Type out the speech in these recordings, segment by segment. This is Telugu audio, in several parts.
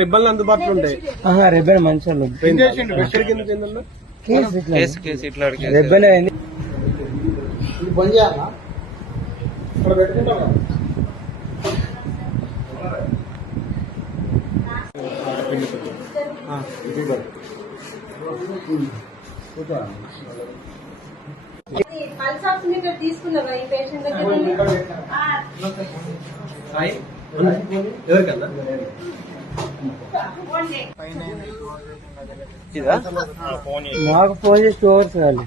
రిబ్బన్లు అందుబాటులో ఉంటాయి. రిబ్బన్ మంచిగా రిబ్బన్ అయింది. బంద్ చేయాలా ఇక్కడ పెట్టుకుంటాం. తీసుకున్నావా ఈ పేషెంట్ దగ్గర ఎవరికన్నా మాకు ఫోన్ చేసి 2 hours కాదు.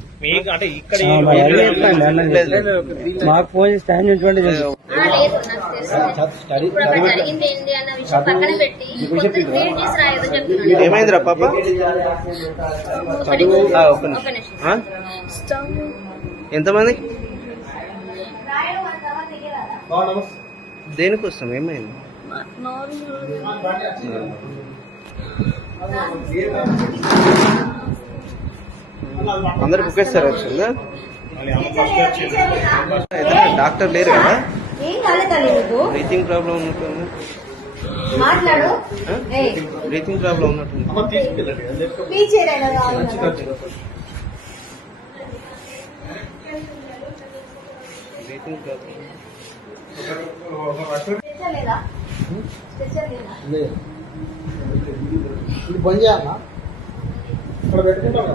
మాకు ఫోన్ చేసి టైం చూసుకోండి. ఏమైందిరా పాప? ఎంతమంది? దేనికోసం ఏమైంది? అందరు బుక్ చేస్తారు వచ్చిందా? డాక్టర్ లేరు కదా? బ్రీతింగ్ ప్రాబ్లం ఉన్నట్టుంది. బ్రీతింగ్ ప్రాబ్లం ఉన్నట్టుంది. బ్రీతింగ్ ప్రాబ్లం ఇది బంద్ చేయాలా ఇక్కడ పెట్టుకుంటాం.